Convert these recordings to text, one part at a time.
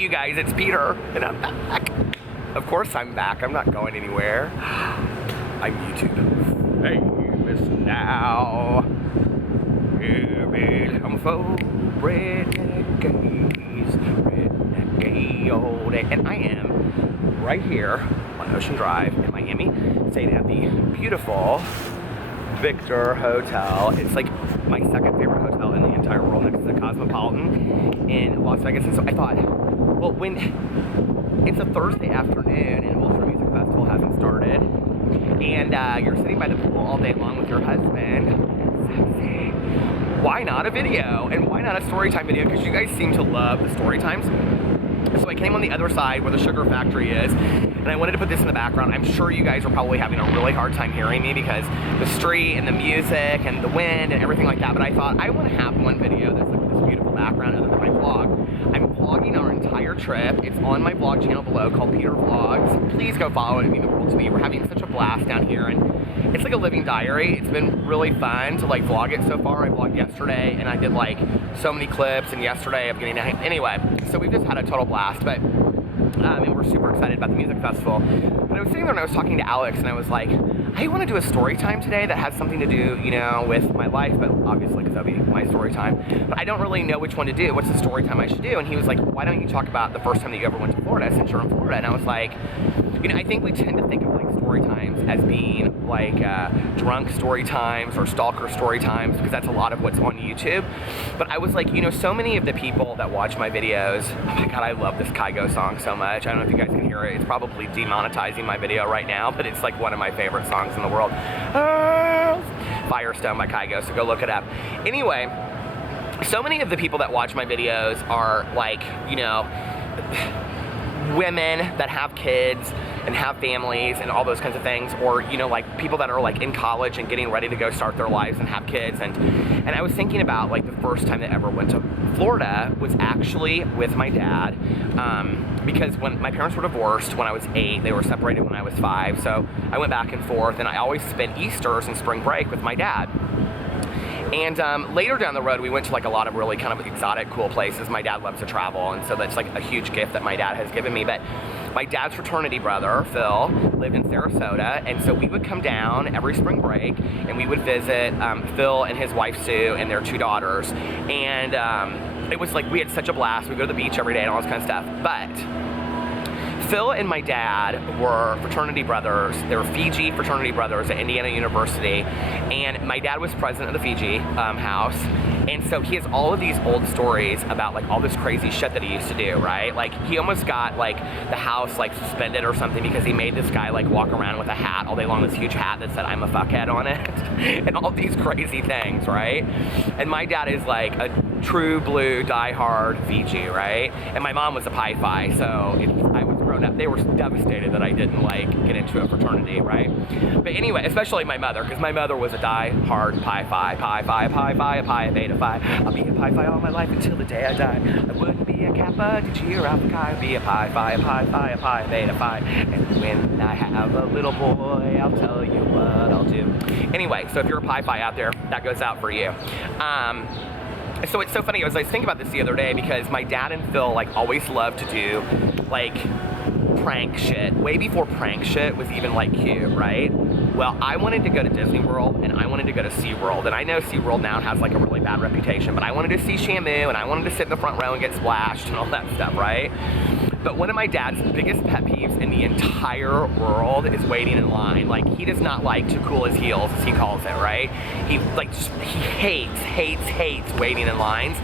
Hey you guys, it's Peter, and I'm back. Of course I'm back, I'm not going anywhere. I'm YouTube famous now. Here we come for redneck gay old day. And I am right here on Ocean Drive in Miami, staying at the beautiful Victor Hotel. It's like my second favorite hotel in the entire world, next to the Cosmopolitan in Las Vegas. And so I thought, well, when it's a Thursday afternoon and Ultra Music Festival hasn't started, and you're sitting by the pool all day long with your husband, sexy, why not a video? And why not a story time video? Because you guys seem to love the story times. So I came on the other side where the sugar factory is, and I wanted to put this in the background. I'm sure you guys are probably having a really hard time hearing me because the street and the music and the wind and everything like that, but I thought I want to have one video that's like this beautiful background other than my vlog. I'm vlogging our entire trip. It's on my vlog channel below called Peter Vlogs. Please go follow it. It means the world to me. We're having such a blast down here, and it's like a living diary. It's been really fun to like vlog it so far. I vlogged yesterday and I did like so many clips, and yesterday I'm getting anyway, so we've just had a total blast. But and we're super excited about the music festival. But I was sitting there and I was talking to Alex, and I was like, I want to do a story time today that has something to do, you know, with my life, but obviously because that'll be my story time. But I don't really know which one to do. What's the story time I should do? And he was like, why don't you talk about the first time that you ever went to Florida, since you're in Florida? And I was like, you know, I think we tend to think of like story times as being like drunk story times or stalker story times, because that's a lot of what's on YouTube. But I was like, you know, so many of the people that watch my videos, oh my God, I love this Kygo song so much. I don't know if you guys can hear it. It's probably demonetizing my video right now, but it's like one of my favorite songs in the world. Firestone by Kygo, so go look it up. Anyway, so many of the people that watch my videos are like, you know, women that have kids and have families and all those kinds of things, or you know, like people that are like in college and getting ready to go start their lives and have kids. And I was thinking about like the first time that I ever went to Florida was actually with my dad, because when my parents were divorced when I was 8, they were separated when I was 5, so I went back and forth, and I always spent Easters and spring break with my dad. And later down the road, we went to like a lot of really kind of exotic, cool places. My dad loves to travel, and so that's like a huge gift that my dad has given me. But my dad's fraternity brother, Phil, lived in Sarasota, and so we would come down every spring break, and we would visit Phil and his wife, Sue, and their 2 daughters. And it was like, we had such a blast. We'd go to the beach every day and all this kind of stuff. But Phil and my dad were fraternity brothers. They were Fiji fraternity brothers at Indiana University, and my dad was president of the Fiji house, and so he has all of these old stories about like all this crazy shit that he used to do, right? Like he almost got like the house like suspended or something because he made this guy like walk around with a hat all day long, this huge hat that said "I'm a fuckhead" on it, and all these crazy things, right? And my dad is like a true blue diehard Fiji, right? And my mom was a Pi Phi, so I was grown up. They were devastated that I didn't like get into a fraternity, right? But anyway, especially my mother, because my mother was a die-hard Pi Phi, Pi Phi, Pi Phi, a Pi, a Beta Phi. I'll be a Pi Phi all my life until the day I die. I wouldn't be a Kappa, did you hear Alpha Chi? I'd be a Pi Phi, a Pi Phi, a Pi, a Beta Phi. And when I have a little boy, I'll tell you what I'll do. Anyway, so if you're a Pi Phi out there, that goes out for you. So it's so funny, I was thinking about this the other day because my dad and Phil like always loved to do like prank shit, way before prank shit was even like cute, right? Well, I wanted to go to Disney World, and I wanted to go to SeaWorld, and I know SeaWorld now has like a really bad reputation, but I wanted to see Shamu, and I wanted to sit in the front row and get splashed and all that stuff, right? But one of my dad's biggest pet peeves in the entire world is waiting in line. Like, he does not like to cool his heels, as he calls it, right? He like just, he hates waiting in lines.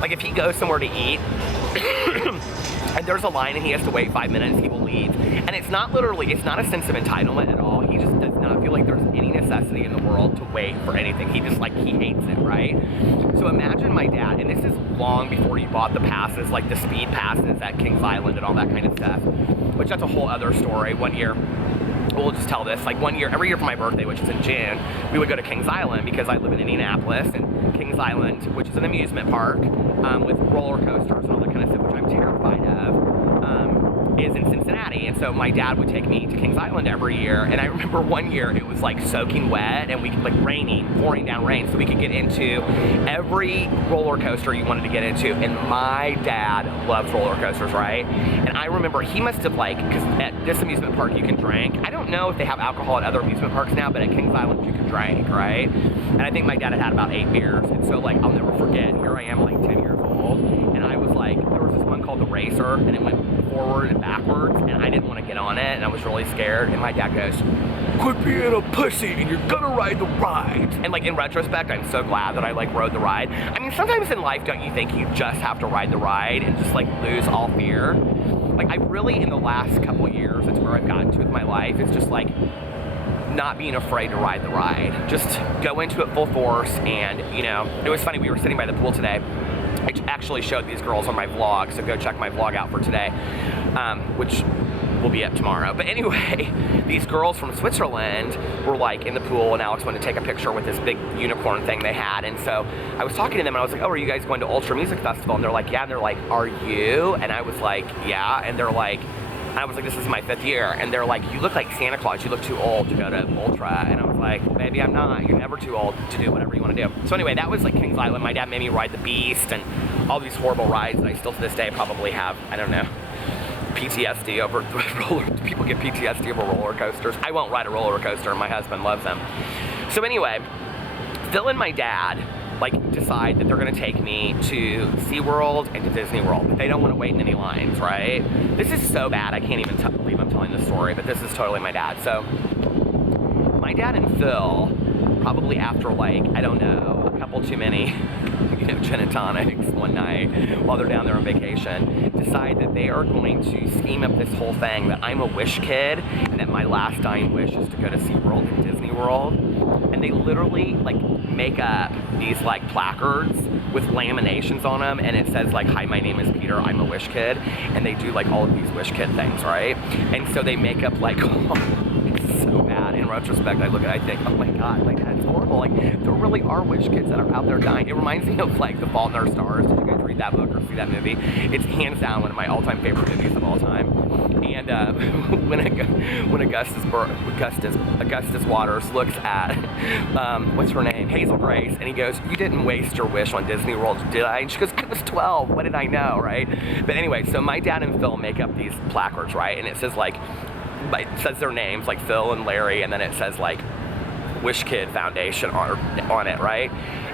Like, if he goes somewhere to eat and there's a line and he has to wait 5 minutes, he will leave. And it's not literally, it's not a sense of entitlement at all. He just does not feel like there's any necessity in the world to wait for anything. He just like, he hates it, right? So imagine my dad, and this is long before you bought the passes, like the speed passes at Kings Island and all that kind of stuff, which that's a whole other story. One year, we'll just tell this, like one year, every year for my birthday, which is in June, we would go to Kings Island because I live in Indianapolis, and Kings Island, which is an amusement park with roller coasters and all that kind of stuff, which I'm terrified of, is in Cincinnati. Cincinnati, and so my dad would take me to Kings Island every year, and I remember one year it was like soaking wet, and we like raining, pouring down rain, so we could get into every roller coaster you wanted to get into, and my dad loves roller coasters, right? And I remember he must have like, because at this amusement park you can drink. I don't know if they have alcohol at other amusement parks now, but at Kings Island you can drink, right? And I think my dad had about 8 beers, and so like I'll never forget, here I am like 10 years old, and I was like, there was this one called the Racer, and it went forward and backwards, and I didn't want to get on it, and I was really scared, and my dad goes, quit being a pussy, and you're gonna ride the ride. And like in retrospect, I'm so glad that I like rode the ride. I mean, sometimes in life, don't you think you just have to ride the ride and just like lose all fear? Like I really, in the last couple years, it's where I've gotten to with my life, it's just like, not being afraid to ride the ride. Just go into it full force, and you know, it was funny, we were sitting by the pool today. I actually showed these girls on my vlog, so go check my vlog out for today, which will be up tomorrow. But anyway, these girls from Switzerland were like in the pool, and Alex wanted to take a picture with this big unicorn thing they had, and so I was talking to them, and I was like, oh, are you guys going to Ultra Music Festival? And they're like, yeah, and they're like, are you? And I was like, yeah, and they're like, I was like, this is my 5th year, and they're like, you look like Santa Claus, you look too old to go to Ultra, and I was like, well, maybe I'm not, you're never too old to do whatever you want to do. So anyway, that was like Kings Island. My dad made me ride the Beast, and all these horrible rides that I still to this day probably have, I don't know, PTSD over people get PTSD over roller coasters. I won't ride a roller coaster, my husband loves them. So anyway, Phil and my dad like decide that they're gonna take me to SeaWorld and to Disney World, but they don't want to wait in any lines, right? This is so bad, I can't even believe I'm telling this story, but this is totally my dad. So my dad and Phil, probably after like, I don't know, a couple too many, you know, gin and tonics one night while they're down there on vacation, decide that they are going to scheme up this whole thing that I'm a wish kid and that my last dying wish is to go to SeaWorld and Disney World. And they literally like make up these like placards with laminations on them, and it says like, hi, my name is Peter, I'm a wish kid, and they do like all of these wish kid things, right? And so they make up like, it's so bad. In retrospect, I look at it, I think, oh my god, like that's horrible. Like there really are wish kids that are out there dying. It reminds me of like The Fault in Our Stars. Did you guys read that book or see that movie? It's hands down one of my all-time favorite movies of all time. And when Augustus Waters looks at what's her name, Hazel Grace, and he goes, you didn't waste your wish on Disney World, did I? And she goes, I was 12, what did I know, right? But anyway, so my dad and Phil make up these placards, right? And it says like, it says their names, like Phil and Larry, and then it says like Wish Kid Foundation on it, right?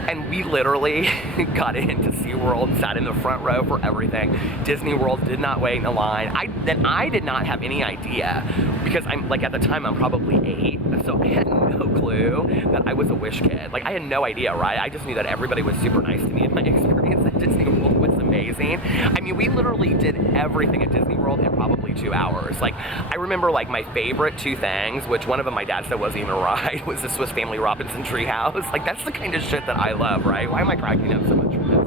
And we literally got into SeaWorld, sat in the front row for everything. Disney World did not wait in a line. I did not have any idea, because I'm like, at the time I'm probably 8, so I had no clue that I was a wish kid. Like I had no idea, right? I just knew that everybody was super nice to me, and my experience at Disney World was amazing. I mean, we literally did everything at Disney World in probably 2 hours. Like I remember like my favorite 2 things, which one of them my dad said wasn't even a ride, was the Swiss Family Robinson Treehouse. Like that's the kind of shit that I love, right? Why am I cracking up so much for this?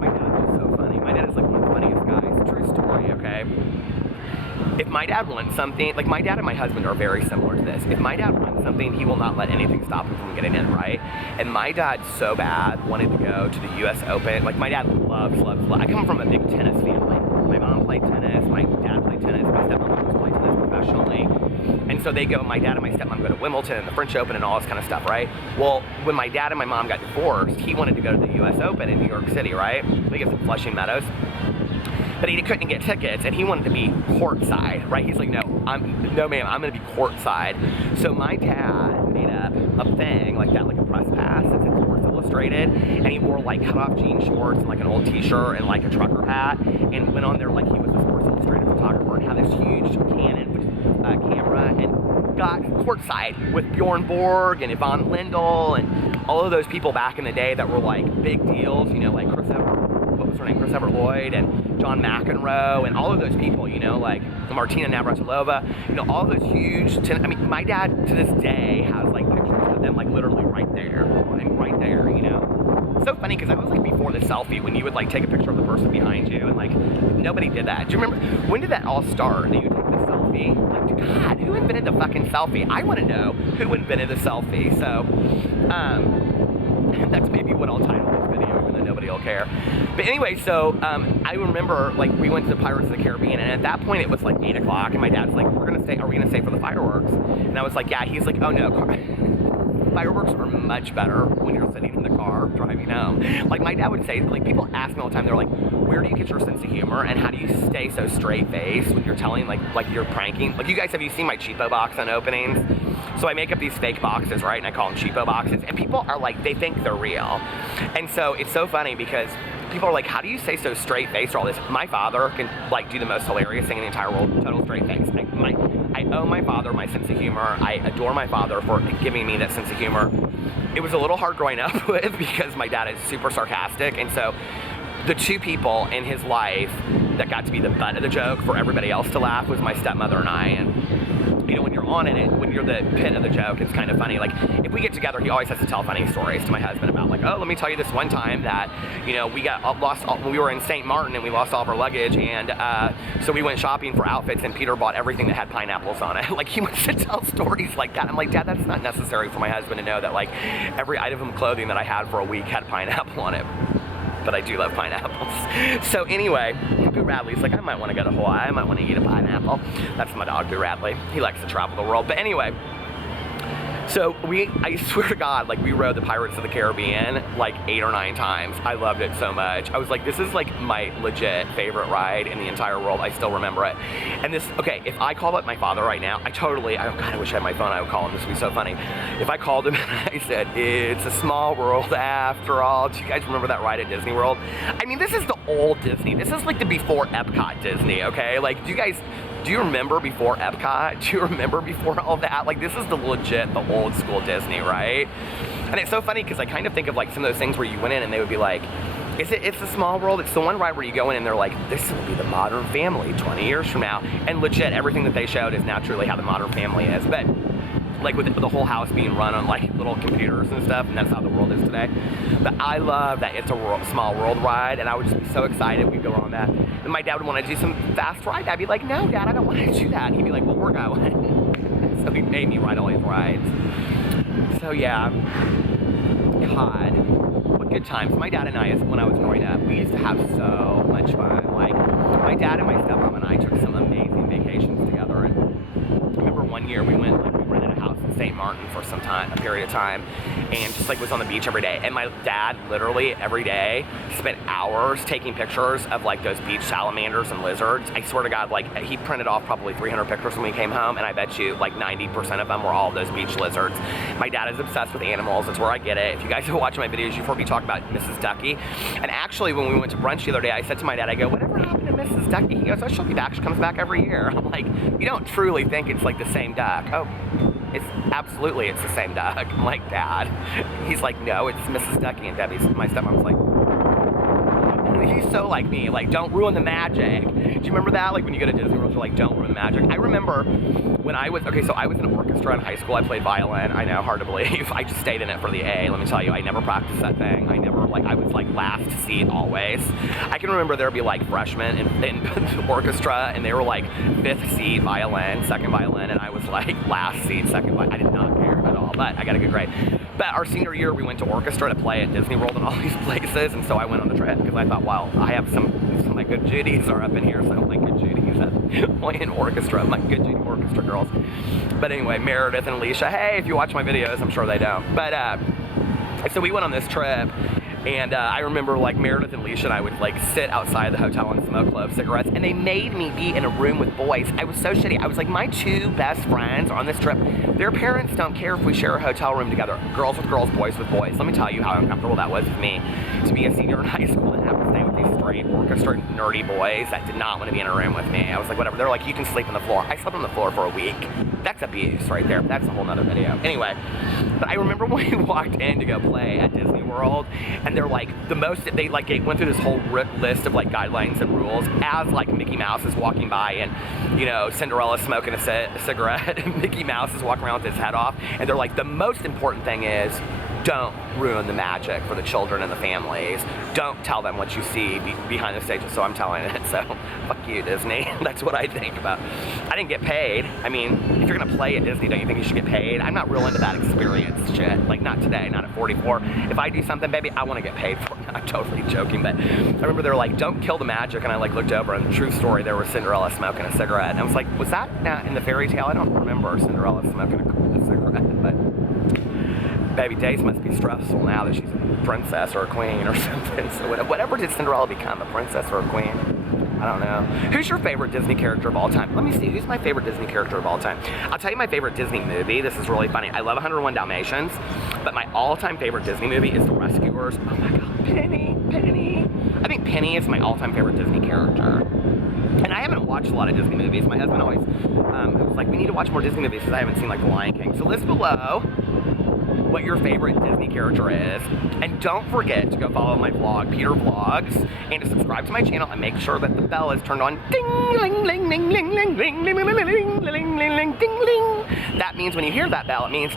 My dad's just so funny. My dad is like one of the funniest guys. True story, okay? If my dad wants something, like my dad and my husband are very similar to this. If my dad wants something, he will not let anything stop him from getting in, right? And my dad so bad wanted to go to the US Open. Like my dad loves. I come from a big tennis family. My mom played tennis, my dad played tennis, my stepmom played tennis professionally. And so they go, my dad and my stepmom go to Wimbledon and the French Open and all this kind of stuff, right? Well, when my dad and my mom got divorced, he wanted to go to the US Open in New York City, right? I think it's in Flushing Meadows. But he couldn't get tickets, and he wanted to be courtside, right? He's like, no, ma'am, I'm gonna be courtside. So my dad made up a thing like that, like a press pass, it's in Sports Illustrated, and he wore like cut-off jean shorts and like an old t-shirt and like a trucker hat, and went on there like he was a Sports Illustrated photographer, and had this huge Canon camera, and got courtside with Bjorn Borg and Yvonne Lindell and all of those people back in the day that were like big deals, you know, like Chris Evert Lloyd and John McEnroe and all of those people, you know, like Martina Navratilova, you know, all those huge, I mean, my dad to this day has like pictures of them like literally right there, you know. So funny, because that was like before the selfie, when you would like take a picture of the person behind you, and like nobody did that. Do you remember, when did that all start, that you take the selfie? Like, God, who invented the fucking selfie? I want to know who invented the selfie. So, that's maybe what I'll title this video, even though nobody will care. But anyway, so I remember like we went to the Pirates of the Caribbean, and at that point it was like 8 o'clock, and my dad's like, are we gonna stay for the fireworks? And I was like, yeah. He's like, oh no, fireworks are much better when you're sitting in the car driving home. Like my dad would say, like people ask me all the time, they're like, where do you get your sense of humor and how do you stay so straight faced when you're telling like you're pranking? Like you guys, have you seen my cheapo box on openings? So I make up these fake boxes, right? And I call them cheapo boxes, and people are like, they think they're real. And so it's so funny because people are like, how do you stay so straight faced or all this? My father can like do the most hilarious thing in the entire world, total straight face. I owe my father my sense of humor. I adore my father for giving me that sense of humor. It was a little hard growing up with because my dad is super sarcastic, and so the two people in his life that got to be the butt of the joke for everybody else to laugh was my stepmother and I. And you know, when you're on it, when you're the pit of the joke, it's kind of funny. Like if we get together, he always has to tell funny stories to my husband about like, oh, let me tell you this one time that, you know, we got lost when we were in St. Martin and we lost all of our luggage, and so we went shopping for outfits and Peter bought everything that had pineapples on it. Like he wants to tell stories like that. I'm like, Dad, that's not necessary for my husband to know that like every item of clothing that I had for a week had pineapple on it. But I do love pineapples. So anyway, Boo Radley's like, I might want to go to Hawaii. I might want to eat a pineapple. That's my dog, Boo Radley. He likes to travel the world. But anyway, so I swear to God, like we rode the Pirates of the Caribbean like 8 or 9 times. I loved it so much. I was like, this is like my legit favorite ride in the entire world. I still remember it. And this, okay, if I called up my father right now, oh God, I wish I had my phone. I would call him. This would be so funny. If I called him and I said, it's a small world after all. Do you guys remember that ride at Disney World? I mean, this is the old Disney. This is like the before Epcot Disney, okay? Like, do you remember before Epcot? Do you remember before all that? Like, this is the legit, the old school Disney, right? And it's so funny because I kind of think of like some of those things where you went in and they would be like, it's a small world. It's the one ride where you go in and they're like, this will be the Modern Family 20 years from now. And legit, everything that they showed is now truly how the Modern Family is. But like with the whole house being run on like little computers and stuff, and that's how the world is today. But I love that it's a small world ride, and I would just be so excited we'd go on that. And my dad would want to do some fast ride. I'd be like, no, Dad, I don't want to do that. And he'd be like, well, we're going. So he made me ride all these rides. So yeah, God, what good times. My dad and I, when I was growing up, we used to have so much fun. Like my dad and my stepmom and I took some amazing vacations together. And I remember one year we rented a house in St. Martin for some time, a period of time, and just like was on the beach every day. And my dad literally every day spent hours taking pictures of like those beach salamanders and lizards. I swear to God, like he printed off probably 300 pictures when we came home, and I bet you like 90% of them were all those beach lizards. My dad is obsessed with animals. That's where I get it. If you guys have watched my videos, you've heard me talk about Mrs. Ducky. And actually, when we went to brunch the other day, I said to my dad, I go, whatever happened to Mrs. Ducky? He goes, oh, she'll be back. She comes back every year. I'm like, you don't truly think it's like the same duck. Oh, it's the same duck. I'm like, Dad. He's like, no, it's Mrs. Ducky. And Debbie's, my stepmom's like, he's so like me, like, don't ruin the magic. Do you remember that? Like when you go to Disney World, you're like, don't ruin the magic. I remember when I was in an orchestra in high school. I played violin. I know, hard to believe. I just stayed in it for the A. Let me tell you, I never practiced that thing. I was like last seat always. I can remember there'd be like freshmen in the orchestra, and they were like 5th seat violin, 2nd violin, and I was like last seat, 2nd violin. I did not care at all, but I got a good grade. But our senior year, we went to orchestra to play at Disney World and all these places, and so I went on the trip because I thought, well, I have some of my good Judies are up in here, so my good Judies that play in orchestra, my good Judy orchestra girls. But anyway, Meredith and Alicia, hey, if you watch my videos, I'm sure they don't. But so we went on this trip. And I remember like Meredith and Alicia and I would like sit outside the hotel and smoke clove cigarettes, and they made me be in a room with boys. I was so shitty. I was like, my 2 best friends on this trip, their parents don't care if we share a hotel room together. Girls with girls, boys with boys. Let me tell you how uncomfortable that was with me to be a senior in high school and have to stay with these straight orchestra nerdy boys that did not want to be in a room with me. I was like, whatever. They're like, you can sleep on the floor. I slept on the floor for a week. That's abuse right there. That's a whole nother video. Anyway, but I remember when we walked in to go play at Disney World, and they're like, they like went through this whole list of like guidelines and rules as like Mickey Mouse is walking by, and you know, Cinderella's smoking a cigarette, and Mickey Mouse is walking around with his head off, and they're like, the most important thing is don't ruin the magic for the children and the families. Don't tell them what you see behind the stages, so I'm telling it. So, fuck you, Disney. That's what I think about. I didn't get paid. I mean, if you're gonna play at Disney, don't you think you should get paid? I'm not real into that experience shit. Like, not today, not at 44. If I do something, baby, I wanna get paid for it. I'm totally joking, but I remember they were like, don't kill the magic, and I like looked over, and true story, there was Cinderella smoking a cigarette, and I was like, was that in the fairy tale? I don't remember Cinderella smoking a cigarette, but baby, days must be stressful now that she's a princess or a queen or something. So whatever did Cinderella become, a princess or a queen? I don't know. Who's your favorite Disney character of all time? Let me see, who's my favorite Disney character of all time? I'll tell you my favorite Disney movie. This is really funny. I love 101 Dalmatians, but my all-time favorite Disney movie is The Rescuers. Oh my God, Penny. I think Penny is my all-time favorite Disney character. And I haven't watched a lot of Disney movies. My husband always was like, we need to watch more Disney movies because I haven't seen like The Lion King. So list below what your favorite Disney character is, and don't forget to go follow my vlog, Peter Vlogs, and to subscribe to my channel and make sure that the bell is turned on. Ding, ling, ling, ling, ling, ling, ling, ling, ling, ling, ling, ling, ling, ding, ling. That means when you hear that bell, it means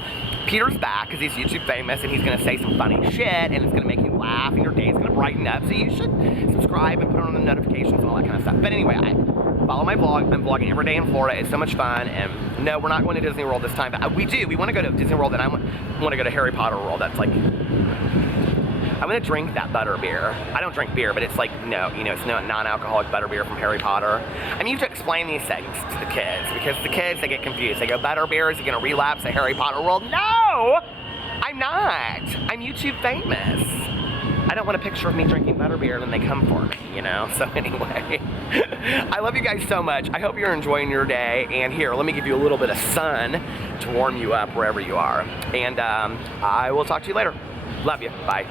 Peter's back because he's YouTube famous and he's gonna say some funny shit and it's gonna make you laugh and your day's gonna brighten up. So you should subscribe and put on the notifications and all that kind of stuff. But anyway, follow my vlog. I'm vlogging every day in Florida. It's so much fun. And no, we're not going to Disney World this time, but we want to go to Disney World, and I want to go to Harry Potter World. That's like, I'm going to drink that butterbeer. I don't drink beer, but it's like, no, it's no non-alcoholic butterbeer from Harry Potter. I need to explain these things to the kids, because the kids, they get confused. They go, butterbeer, is he going to relapse at Harry Potter World? No, I'm not. I'm YouTube famous. I don't want a picture of me drinking butterbeer and then they come for me, So anyway, I love you guys so much. I hope you're enjoying your day. And here, let me give you a little bit of sun to warm you up wherever you are. And I will talk to you later. Love you. Bye.